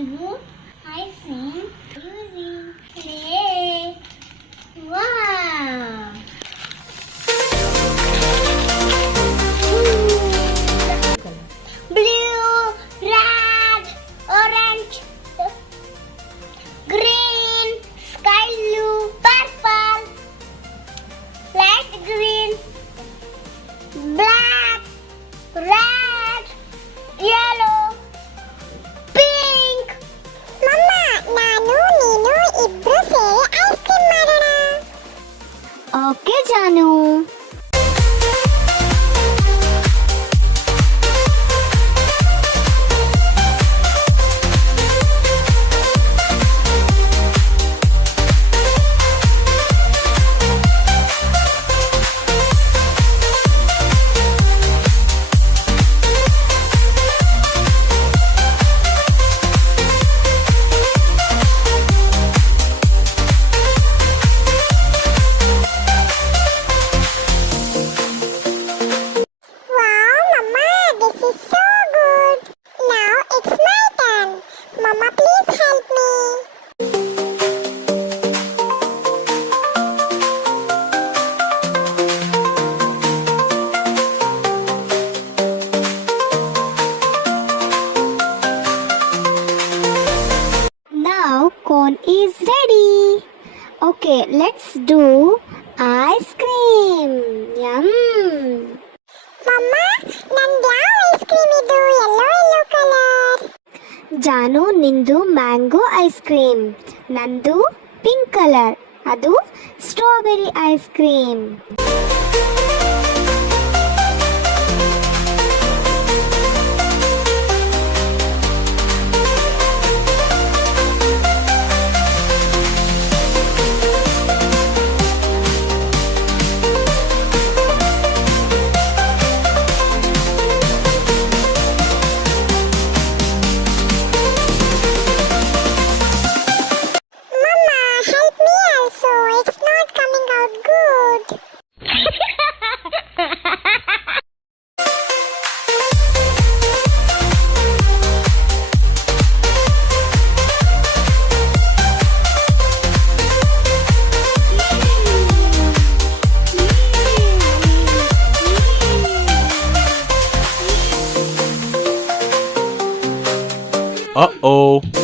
do ice cream using clay. Wow! Blue, red, orange, green, sky blue, purple, light green, black, red, yellow, pink. ಮಮ್ಮ ನಾನು ನೀನು ಇಬ್ರು ಸೇರಿ ice cream ಮಾಡೋಣ. Okay Janu. Wow, Mama, this is so good. Now it's my turn. Mama, please help me. Now cone is ready. Okay, let's do ice cream. Yum. ಮಮ್ಮ ನಂದು ಯಾವ ice cream ಇದು ಯೆಲ್ಲೋ ಕಲರ್. ಜಾನು ನಿಂದು mango ice cream, ನಂದು pink colour, ಅದು strawberry ice cream. Mama, help me also. It's not coming out good. Uh-oh.